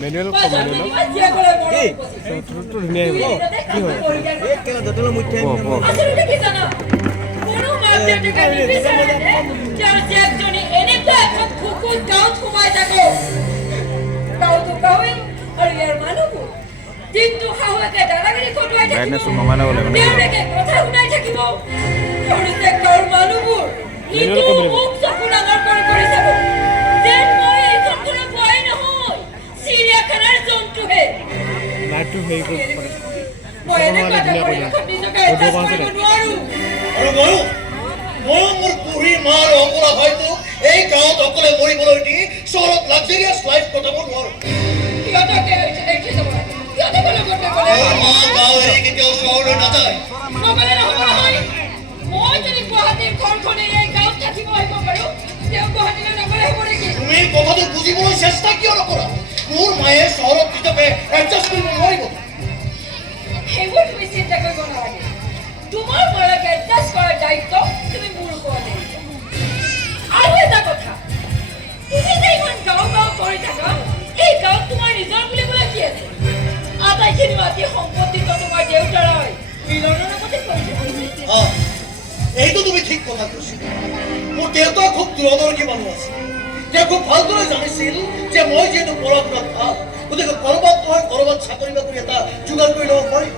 manual কি তোৰ ধুনীয়া আহিব কি হয় আচলতে কি জানা কোনো মাক দেউতাকে নিবিচাৰে তেওঁৰ জীয়েকজনী এনেকুৱা এখন খুকুত গাঁৱত সোমাই থাকো গাঁৱতো গাঁৱে আৰু ইয়াৰ মানুহবোৰ দিনটো শাহুৱেকে দাদাগিৰি খটুৱাই থাকিব তেওঁলোকে কথা শুনাই থাকিব আৰু যে গাঁৱৰ মানুহবোৰ ইটো মোক চকু ডাঙৰ কৰি চাব যেন মই এইখন কোনো ভয় নহয় চিৰিয়াখানাৰ জন্তুহে লাইটটো হেৰি কৰি মই এনেকুৱা এটা পৰিৱেশত নিজকে এডজাষ্ট কৰিব নোৱাৰো আৰু ময়ো মোৰ বুঢ়ী মাৰ অংকুৰা হয়তো এই গাঁৱত অকলে মৰিবলৈ দি চহৰত লাক্সাৰিয়াছ লাইফ কটাব নোৱাৰো সিহঁতকে দেখি যাব সিহঁতে ক'লে গ'লে মা গাঁও এৰি কেতিয়াও চহৰলৈ নাযায় নগ'লে নহ'ব নহয় মই যদি গুৱাহাটীৰ ঘৰখনে এই গাঁৱত থাকিব আহিব পাৰোঁ তেওঁ গুৱাহাটীলৈ নগ'লে হ'ব নেকি তুমি কথাটো বুজিবলৈ চেষ্টা কিয় নকৰা মোৰ মায়ে চহৰত নিজকে এডজাষ্ট কৰিব নোৱাৰিব সেইবোৰ তুমি চিন্তা কৰিব নালাগে তোমাৰ মাক এডজাষ্ট কৰাৰ দায়িত্ব তুমি মোৰ ওপৰত এৰিছা আৰু এটা কথা তুমি যে ইমান গাঁও কৰি থাকা এই গাঁৱত তোমাৰ নিজৰ বুলিবলৈ কি আছে আটাইখিনি মাটি সম্পত্তিটো তোমাৰ দেউতাৰ হয় মিলনৰ লগতে কৰিছে এইটো তুমি ঠিক কথা কৈছা মোৰ দেউতা খুব দূৰদৰ্শী মানুহ আছে তেওঁ খুব ভালদৰে জানিছিল যে মই যিহেতু পঢ়া শুনাত ভাল গতিকে কৰবাত নহয় কৰবাত চাকৰি বাকৰি এটা যোগাৰ কৰি ল'ব পাৰিম